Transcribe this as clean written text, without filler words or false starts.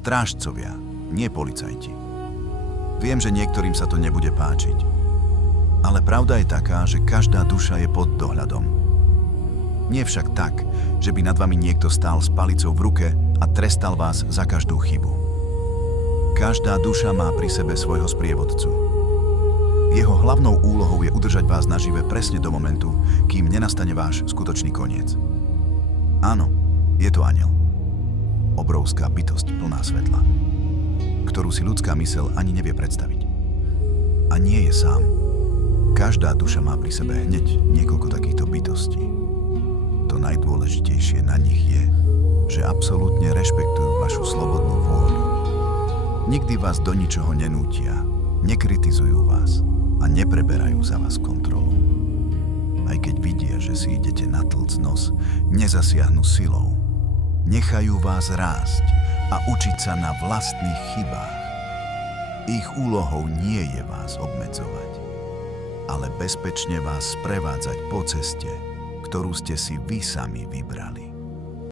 strážcovia, nie policajti. Viem, že niektorým sa to nebude páčiť. Ale pravda je taká, že každá duša je pod dohľadom. Nie však tak, že by nad vami niekto stál s palicou v ruke a trestal vás za každú chybu. Každá duša má pri sebe svojho sprievodcu. Jeho hlavnou úlohou je udržať vás nažive presne do momentu, kým nenastane váš skutočný koniec. Áno, je to anjel. Obrovská bytosť plná svetla, ktorú si ľudská myseľ ani nevie predstaviť. A nie je sám. Každá duša má pri sebe hneď niekoľko takýchto bytostí. To najdôležitejšie na nich je, že absolútne rešpektujú vašu slobodnú vôľu. Nikdy vás do ničoho nenútia, nekritizujú vás a nepreberajú za vás kontrolu. Aj keď vidia, že si idete na tlc nos, nezasiahnu silou. Nechajú vás rásť a učiť sa na vlastných chybách. Ich úlohou nie je vás obmedzovať, ale bezpečne vás sprevádzať po ceste, ktorú ste si vy sami vybrali.